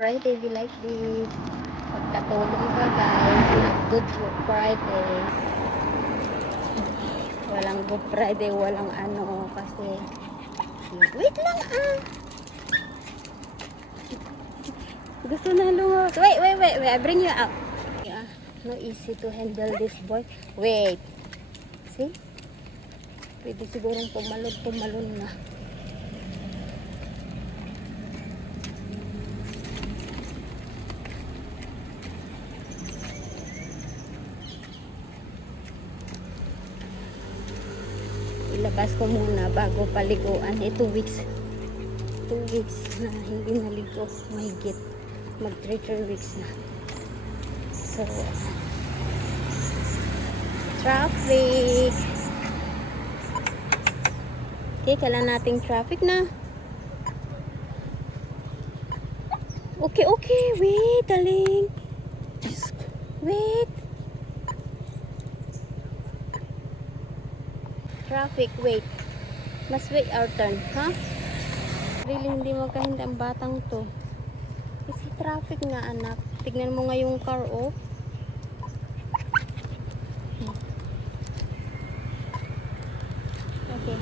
Friday be like this. Pagkatulong ka guys. Good Friday. Walang Good Friday, walang ano kasi. Wait lang ah. Gusto na lumabas. Wait. I bring you out. Yeah, no easy to handle this boy. Wait. See? Pwede sigurong tumalon na. Ilabas ko muna bago paliguan. 2 weeks. 2 weeks na hindi naligo. Mahigit. Mag 3 weeks na. So, traffic. Okay, kailan nating traffic na. Okay. Wait, darling. Wait. Traffic, wait. Must wait our turn, ha? Huh? Really, hindi magkahinda ang batang to. Kasi traffic nga, anak. Tignan mo nga yung car, oh. Okay.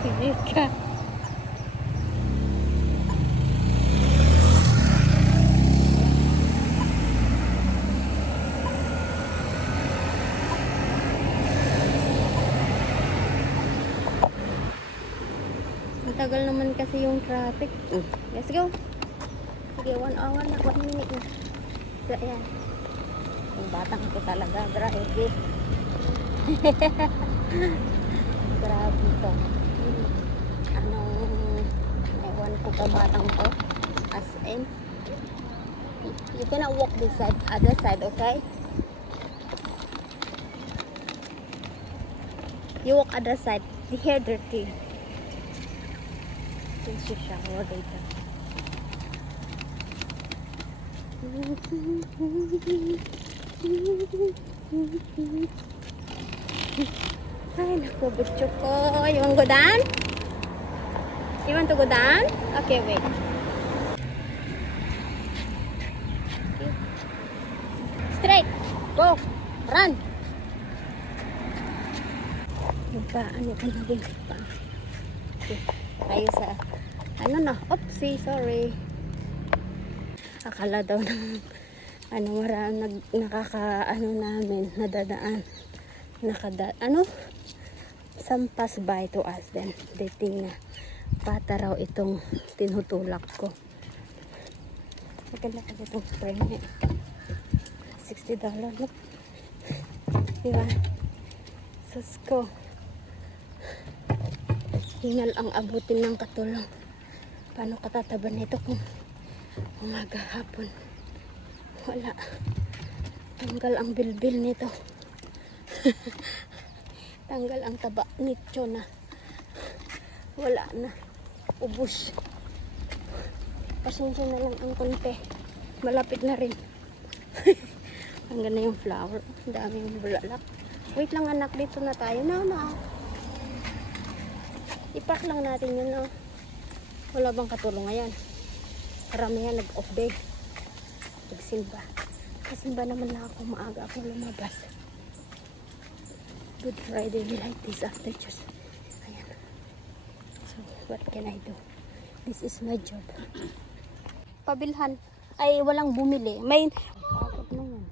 Sige ka. Tagal naman kasi yung traffic. Let's go. Sige, 1 hour na, 1 minute na. So, ayan. Yung batang ito talaga, grabe. Grabe to. Ewan ko pa batang to. As in, you cannot walk this side, other side, okay? You walk other side. The hair dirty. Since you shower later. Ay, naku, butyo ko. You want go down? You want to go down? Okay, wait. Okay. Straight. Go. Run. Ano ka na din? Okay. Tayo sa ano na, oopsie, sorry. Akala daw ng namin nadadaan, some pass by to us, then they think na bata raw itong tinutulak ko. Maganda kasi itong spray niya, $60, no? Diba? Sus ko, hingal ang abutin ng katulong. Paano katataba nito kung umaga hapon? Wala. Tanggal ang bilbil nito. Tanggal ang taba nito na. Wala na. Ubus. Pasensya na lang ang konti. Malapit na rin. Hanggang na yung flower. Ang daming bulalak. Wait lang anak, dito na tayo. No. I-park lang natin yun, no? Wala bang katulong ngayon? Karamihan nag-off day. Nagsimba. Kasimba naman na ako. Maaga ako lumabas. Good Friday be like this after church. Ayan. So, what can I do? This is my job. Pabilhan. Ay, walang bumili. May... Pagod naman.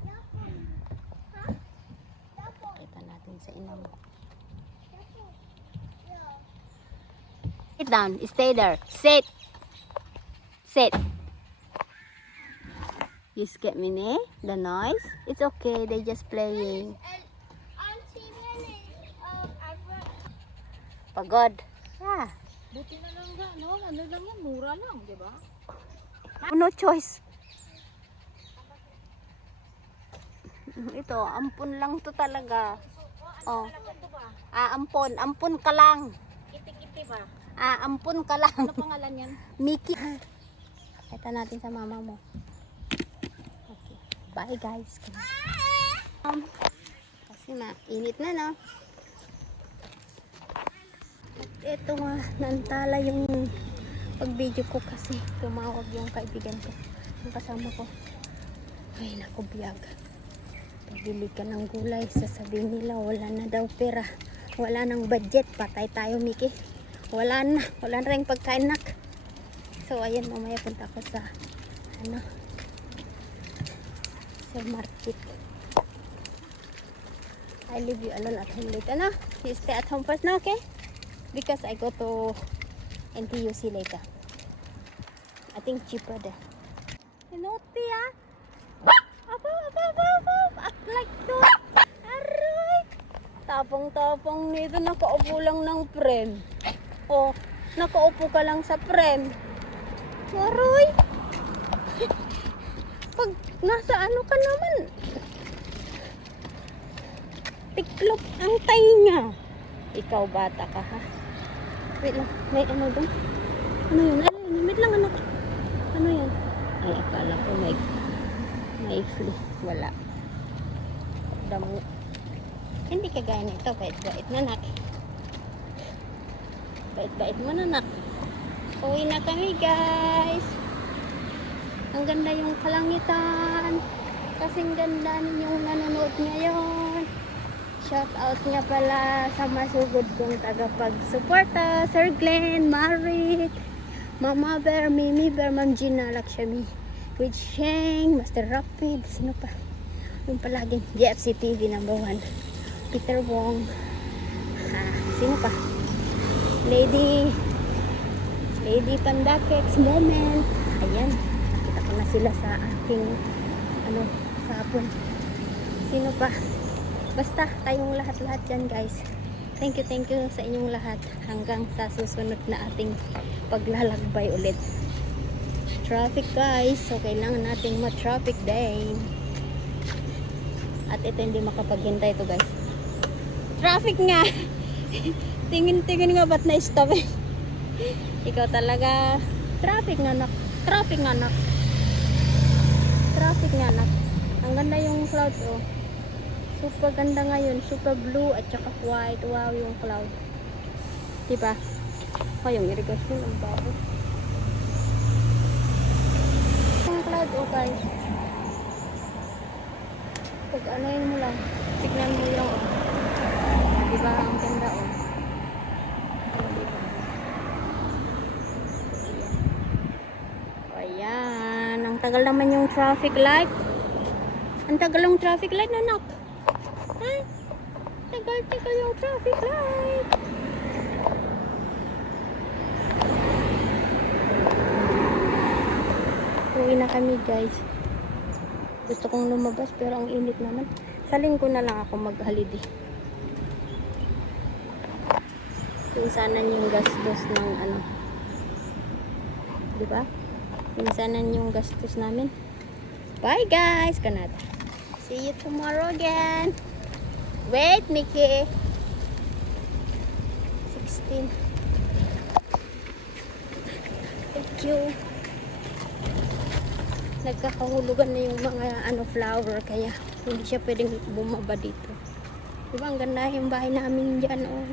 Kita natin sa inam. Sit down. Stay there. Sit. You scared me, ne? The noise? It's okay. They just playing. Pagod. Buti na lang ga, no? Ano lang yan? Mura lang, di ba? No choice. Ito, ampun lang to talaga. Oh. Ampun. Ampun ka lang. Kiti-kiti ba? Ampun ka lang. Ano pangalan yan? Mickey. Kita natin sa mama mo. Okay. Bye guys. Kasi mainit na, no? At ito nga, nantala yung pag video ko kasi tumawag yung kaibigan ko, yung kasama ko. Ay naku biyag, pabili ka ng gulay, sasabihin nila wala na daw pera, wala nang budget, patay tayo Miki, wala na rin pagkain nak. So ayan, mamaya punta ko sa sa market. I leave you alone at home later, no? You stay at home first now, okay? Because I go to NTUC later. I think cheaper there. Naughty, ah? Act like that. Aray! Tapang-tapang nito, nakaupo lang ng friend. Oh, nakaupo ka lang sa friend. Aray! Pag nasa ano ka naman, tiklop ang tainga. Ikaw bata ka, ha? Wait lang, may ano doon? Ano yun? Wait lang, anak. Ano yan? Ay, akala ko may flu. Wala. Damo. Hindi kagaya nito. Bait-bait na, nak. Bait-bait mo na, nak. Uwi na kami, guys. Ang ganda yung kalangitan. Kasing ganda ninyong nanonood ngayon. Shout out nga pala sa masugod kong tagapag-suporta, Sir Glenn, Marit, Mama Bear, Mimi Bear, Ma'am Gina, Lakshmi, with Sheng, Master Rapid, sino pa? Yung palaging GFC TV #1, Peter Wong, sino pa? Lady Pandakex Moment. Ayan, nakita ko na sila sa aking kahapon. Sino pa? Basta tayong lahat-lahat dyan, guys. Thank you sa inyong lahat. Hanggang sa susunod na ating paglalakbay ulit. Traffic, guys. So kailangan nating ma-traffic din. At ito hindi makapaghintay ito, guys. Traffic nga. Tingin nga ba't na-stop eh. Ikaw talaga. Traffic nga nak. Ang ganda yung clouds, oh. Super ganda ngayon. Super blue at saka white. Wow yung cloud. Diba? Yung irrigation ang babo. Yung cloud, oh guys. Pag yun mo lang. Tignan mo yung, oh. Diba? Ang ganda, oh. Ayan. Ang tagal naman yung traffic light. Ang tagal yung traffic light, nanak. Ay, tagal yung traffic light. Uwi na kami, guys. Gusto kong lumabas pero ang init naman. Sa linggo na lang ako mag-holiday. Pinsanan yung gastos ng diba? Pinsanan yung gastos namin. Bye, guys. Kanada. See you tomorrow again. Wait, Mickey. 16. Thank you. Nagkakahulugan na yung mga flower, kaya hindi siya pwedeng bumaba dito. Diba ang ganda yung bahay namin dyan, oh.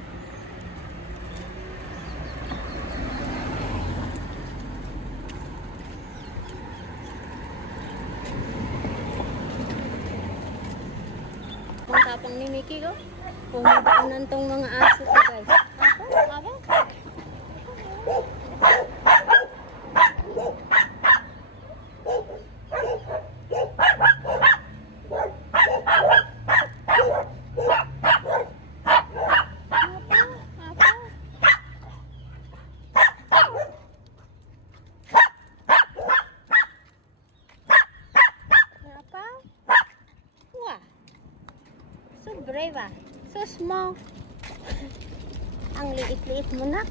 Ang tapang ni Mickey, oh. Pumabaunan tong mga aso ko, guys. Aba? So brave, ah. So small. Ang liit-liit mo na.